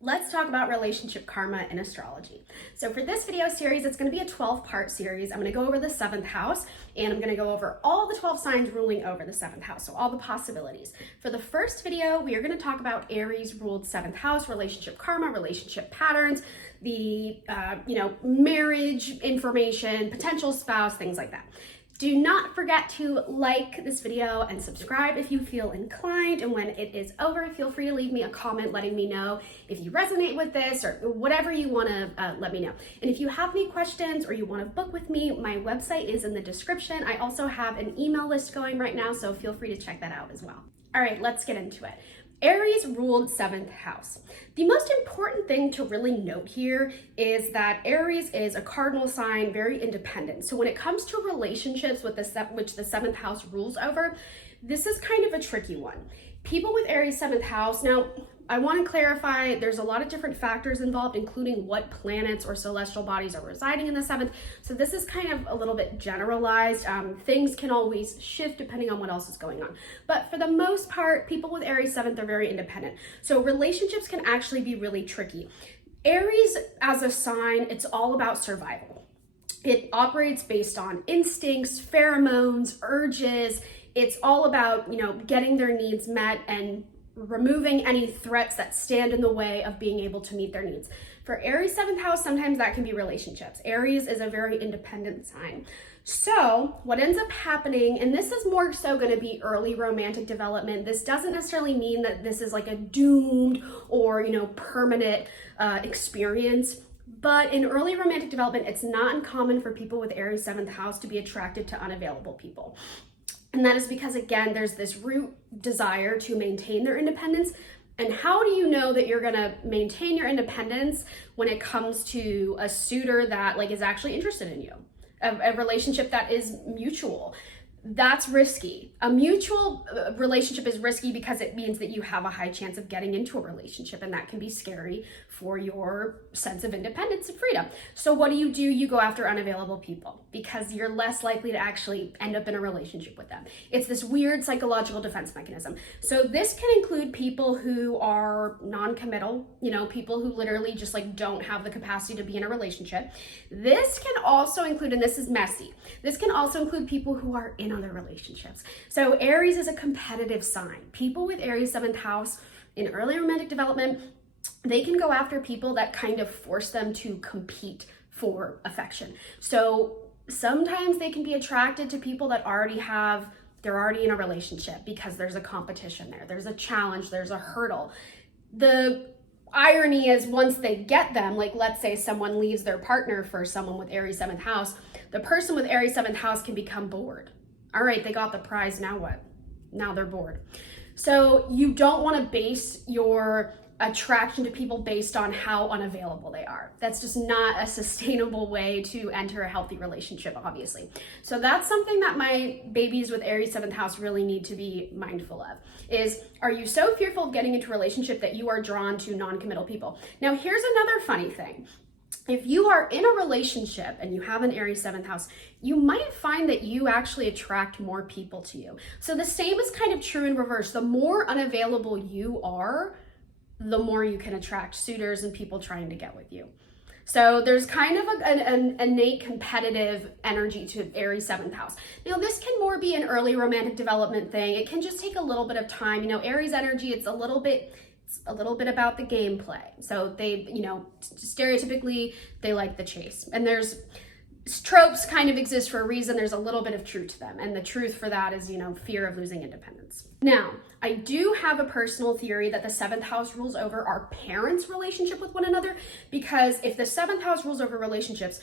Let's talk about relationship karma in astrology. So for this video series, it's going to be a 12-part series. I'm going to go over the 7th house, and I'm going to go over all the 12 signs ruling over the 7th house, so all the possibilities. For the first video, we are going to talk about Aries ruled 7th house, relationship karma, relationship patterns, the marriage information, potential spouse, things like that. Do not forget to like this video and subscribe if you feel inclined. And when it is over, feel free to leave me a comment letting me know if you resonate with this or whatever you want to let me know. And if you have any questions or you want to book with me, my website is in the description. I also have an email list going right now, so feel free to check that out as well. All right, let's get into it. Aries ruled 7th house. The most important thing to really note here is that Aries is a cardinal sign, very independent. So when it comes to relationships with which the 7th house rules over, this is kind of a tricky one. People with Aries 7th house, now I want to clarify, there's a lot of different factors involved, including what planets or celestial bodies are residing in the 7th. So this is kind of a little bit generalized. Things can always shift depending on what else is going on. But for the most part, people with Aries 7th are very independent. So relationships can actually be really tricky. Aries as a sign, it's all about survival. It operates based on instincts, pheromones, urges. It's all about, getting their needs met and removing any threats that stand in the way of being able to meet their needs. For Aries 7th house, sometimes that can be relationships. Aries is a very independent sign. So what ends up happening, and this is more so going to be early romantic development. This doesn't necessarily mean that this is like a doomed or, permanent experience. But in early romantic development, it's not uncommon for people with Aries 7th house to be attracted to unavailable people. And that is because, again, there's this root desire to maintain their independence. And how do you know that you're going to maintain your independence when it comes to a suitor that is actually interested in you? A relationship that is mutual. That's risky. A mutual relationship is risky because it means that you have a high chance of getting into a relationship, and that can be scary for your sense of independence and freedom. So what do? You go after unavailable people because you're less likely to actually end up in a relationship with them. It's this weird psychological defense mechanism. So this can include people who are non-committal, people who literally just don't have the capacity to be in a relationship. This can also include, and this is messy, this can also include people who are in other relationships. So Aries is a competitive sign. People with Aries 7th house in early romantic development, they can go after people that kind of force them to compete for affection. So sometimes they can be attracted to people that they're already in a relationship because there's a competition there. There's a challenge, there's a hurdle. The irony is once they get them, let's say someone leaves their partner for someone with Aries 7th house, the person with Aries 7th house can become bored. All right, they got the prize, now what? Now they're bored. So you don't want to base your attraction to people based on how unavailable they are. That's just not a sustainable way to enter a healthy relationship, obviously. So that's something that my babies with Aries 7th house really need to be mindful of is, are you so fearful of getting into a relationship that you are drawn to non-committal people? Now, here's another funny thing. If you are in a relationship and you have an Aries 7th house, you might find that you actually attract more people to you. So the same is kind of true in reverse. The more unavailable you are, the more you can attract suitors and people trying to get with you. So there's kind of an innate competitive energy to Aries 7th house. Now, this can more be an early romantic development thing. It can just take a little bit of time. Aries energy, it's a little bit about the gameplay. So they, stereotypically, they like the chase. And there's tropes kind of exist for a reason. There's a little bit of truth to them. And the truth for that is, fear of losing independence. Now, I do have a personal theory that the 7th house rules over our parents' relationship with one another, because if the 7th house rules over relationships,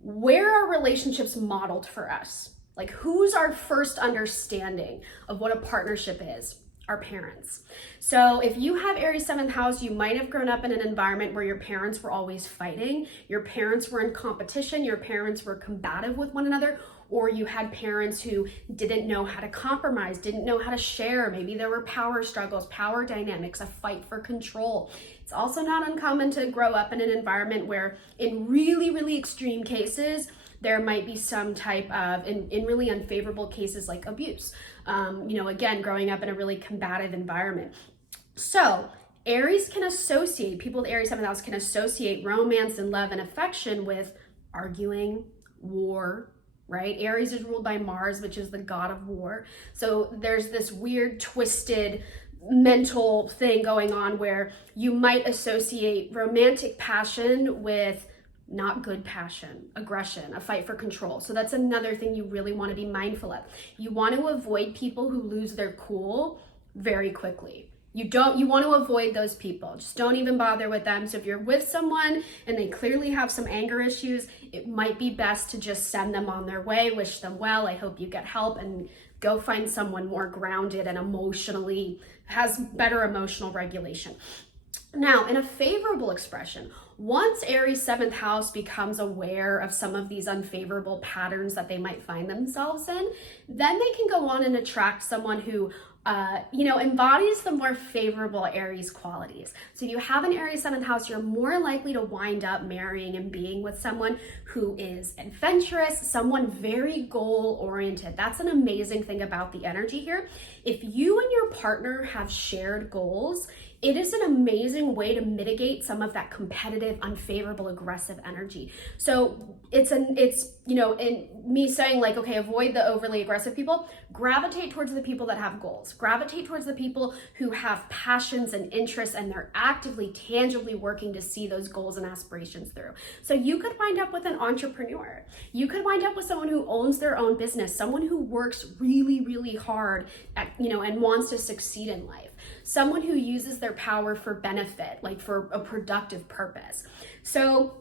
where are relationships modeled for us? Who's our first understanding of what a partnership is? Our parents. So if you have Aries 7th house, you might have grown up in an environment where your parents were always fighting, your parents were in competition, your parents were combative with one another, or you had parents who didn't know how to compromise, didn't know how to share. Maybe there were power struggles, power dynamics, a fight for control. It's also not uncommon to grow up in an environment where in really, really extreme cases, there might be some type of, in really unfavorable cases like abuse. Again, growing up in a really combative environment. So Aries can associate, people with Aries 7th house can associate romance and love and affection with arguing, war, right? Aries is ruled by Mars, which is the god of war. So there's this weird, twisted mental thing going on where you might associate romantic passion with not good passion, aggression, a fight for control. So that's another thing you really want to be mindful of. You want to avoid people who lose their cool very quickly. You want to avoid those people. Just don't even bother with them. So if you're with someone and they clearly have some anger issues, it might be best to just send them on their way, wish them well. I hope you get help and go find someone more grounded and emotionally has better emotional regulation. Now, in a favorable expression, once Aries 7th house becomes aware of some of these unfavorable patterns that they might find themselves in, then they can go on and attract someone who embodies the more favorable Aries qualities. So if you have an Aries 7th house, you're more likely to wind up marrying and being with someone who is adventurous, someone very goal oriented. That's an amazing thing about the energy here. If you and your partner have shared goals, it is an amazing way to mitigate some of that competitive, unfavorable, aggressive energy. So in me saying like, okay, avoid the overly aggressive people, gravitate towards the people that have goals, gravitate towards the people who have passions and interests and they're actively, tangibly working to see those goals and aspirations through. So you could wind up with an entrepreneur. You could wind up with someone who owns their own business, someone who works really, really hard at, and wants to succeed in life. Someone who uses their power for benefit, like for a productive purpose. So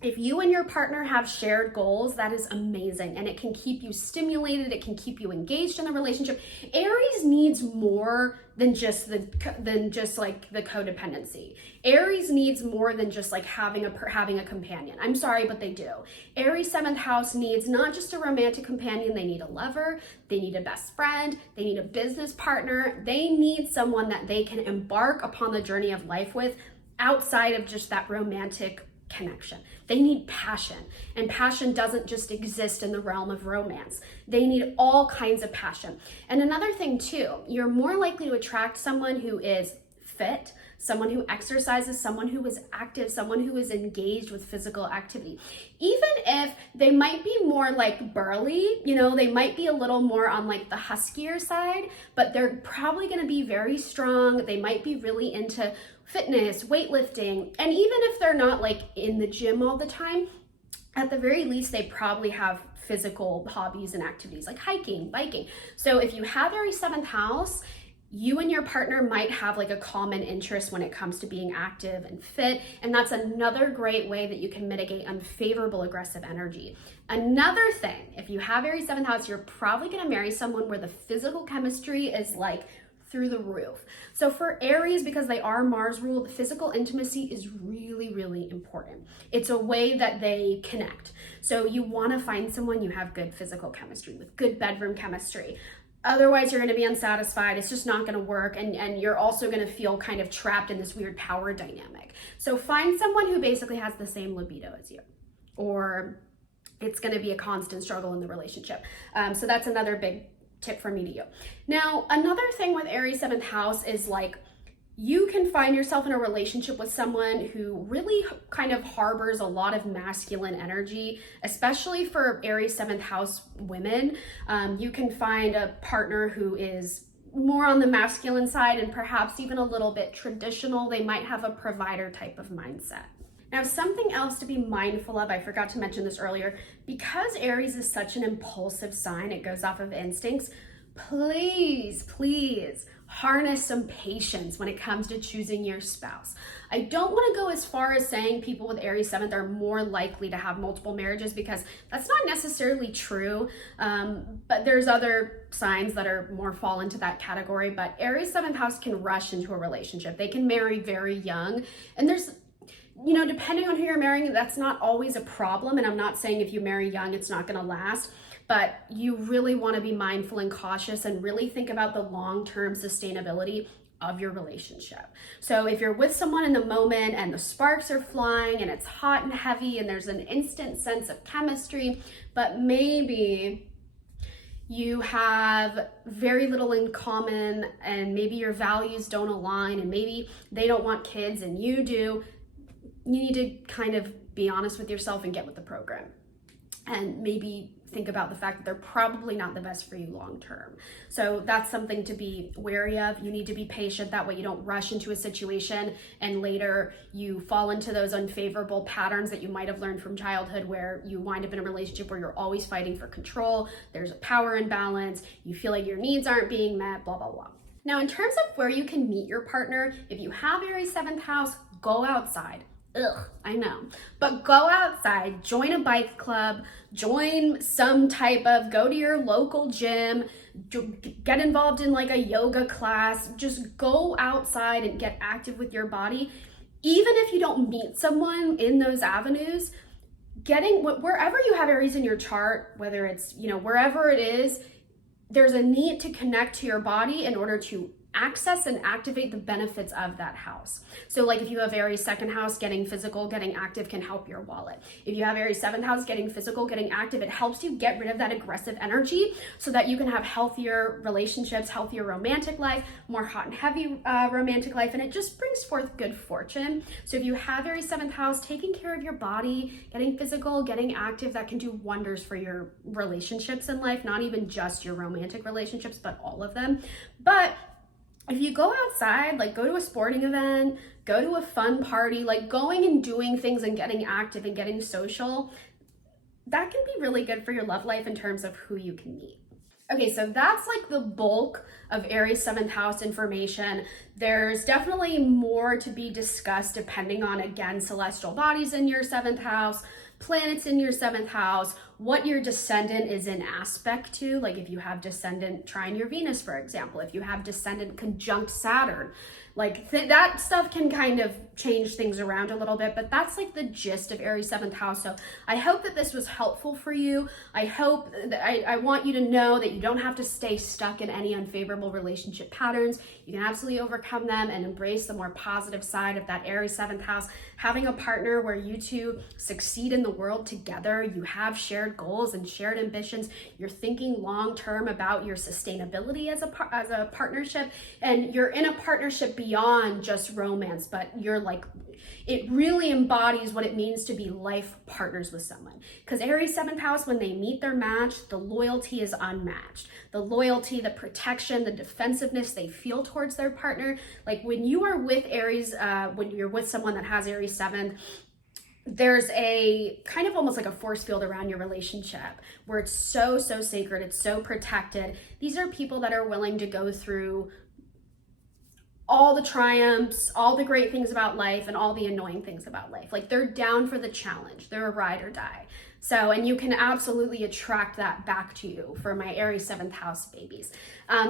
if you and your partner have shared goals, that is amazing. And it can keep you stimulated. It can keep you engaged in the relationship. Aries needs more than just like the codependency. Aries needs more than just like having a companion. I'm sorry, but they do. Aries 7th house needs not just a romantic companion. They need a lover. They need a best friend. They need a business partner. They need someone that they can embark upon the journey of life with outside of just that romantic connection. They need passion, and passion doesn't just exist in the realm of romance. They need all kinds of passion. And another thing too, you're more likely to attract someone who is fit, someone who exercises, someone who is active, someone who is engaged with physical activity. Even if they might be more like burly, they might be a little more on like the huskier side, but they're probably going to be very strong. They might be really into fitness, weightlifting, and even if they're not like in the gym all the time, at the very least, they probably have physical hobbies and activities like hiking, biking. So if you have Aries 7th house, you and your partner might have like a common interest when it comes to being active and fit. And that's another great way that you can mitigate unfavorable aggressive energy. Another thing, if you have Aries 7th house, you're probably going to marry someone where the physical chemistry is like through the roof. So for Aries, because they are Mars ruled, physical intimacy is really, really important. It's a way that they connect. So you want to find someone you have good physical chemistry with, good bedroom chemistry. Otherwise, you're going to be unsatisfied. It's just not going to work. And you're also going to feel kind of trapped in this weird power dynamic. So find someone who basically has the same libido as you, or it's going to be a constant struggle in the relationship. So that's another big tip from me to you. Now, another thing with Aries 7th house is like, you can find yourself in a relationship with someone who really kind of harbors a lot of masculine energy, especially for Aries 7th house women. You can find a partner who is more on the masculine side and perhaps even a little bit traditional. They might have a provider type of mindset. Now, something else to be mindful of, I forgot to mention this earlier, because Aries is such an impulsive sign, it goes off of instincts, please harness some patience when it comes to choosing your spouse. I don't want to go as far as saying people with Aries 7th are more likely to have multiple marriages, because that's not necessarily true. But there's other signs that are more fall into that category. But Aries 7th house can rush into a relationship. They can marry very young. And there's, depending on who you're marrying, that's not always a problem. And I'm not saying if you marry young, it's not going to last. But you really want to be mindful and cautious and really think about the long-term sustainability of your relationship. So if you're with someone in the moment and the sparks are flying and it's hot and heavy and there's an instant sense of chemistry, but maybe you have very little in common, and maybe your values don't align, and maybe they don't want kids and you do, you need to kind of be honest with yourself and get with the program. And maybe think about the fact that they're probably not the best for you long term. So that's something to be wary of. You need to be patient. That way you don't rush into a situation and later you fall into those unfavorable patterns that you might have learned from childhood, where you wind up in a relationship where you're always fighting for control. There's a power imbalance. You feel like your needs aren't being met, blah, blah, blah. Now, in terms of where you can meet your partner, if you have Aries 7th house, go outside. Ugh, I know. But go outside, join a bike club, join some type of, go to your local gym, get involved in like a yoga class, just go outside and get active with your body. Even if you don't meet someone in those avenues, wherever you have Aries in your chart, whether it's, wherever it is, there's a need to connect to your body in order to access and activate the benefits of that house. So like if you have Aries 2nd house, getting physical, getting active can help your wallet. If you have Aries 7th house, getting physical, getting active, it helps you get rid of that aggressive energy so that you can have healthier relationships, healthier romantic life, more hot and heavy romantic life, and it just brings forth good fortune. So if you have Aries 7th house, taking care of your body, getting physical, getting active, that can do wonders for your relationships in life, not even just your romantic relationships, but all of them. But if you go outside, like go to a sporting event, go to a fun party, like going and doing things and getting active and getting social, that can be really good for your love life in terms of who you can meet. Okay, so that's like the bulk of Aries 7th house information. There's definitely more to be discussed depending on, again, celestial bodies in your 7th house, planets in your 7th house, what your descendant is in aspect to, like if you have descendant trine your Venus, for example, if you have descendant conjunct Saturn, like that stuff can kind of change things around a little bit, but that's like the gist of Aries 7th house. So I hope that this was helpful for you. I hope that I want you to know that you don't have to stay stuck in any unfavorable relationship patterns. You can absolutely overcome them and embrace the more positive side of that Aries 7th house. Having a partner where you two succeed in the world together, you have shared goals and shared ambitions, you're thinking long-term about your sustainability as a partnership, and you're in a partnership beyond just romance, but you're like, it really embodies what it means to be life partners with someone. Because Aries 7th house, when they meet their match, the loyalty is unmatched. The loyalty, the protection, the defensiveness they feel towards their partner. Like when you are with Aries, when you're with someone that has Aries 7th, there's a kind of almost like a force field around your relationship where it's so sacred, it's so protected. These are people that are willing to go through all the triumphs, all the great things about life, and all the annoying things about life. Like they're down for the challenge. They're a ride or die. So, and you can absolutely attract that back to you for my Aries 7th house babies.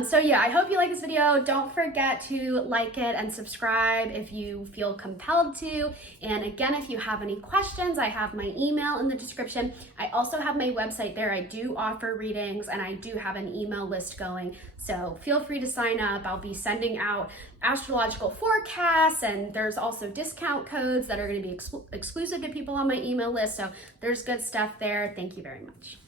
So yeah, I hope you like this video. Don't forget to like it and subscribe if you feel compelled to. And again, if you have any questions, I have my email in the description. I also have my website there. I do offer readings and I do have an email list going. So feel free to sign up. I'll be sending out astrological forecasts, and there's also discount codes that are going to be exclusive to people on my email list. So there's good stuff there. Thank you very much.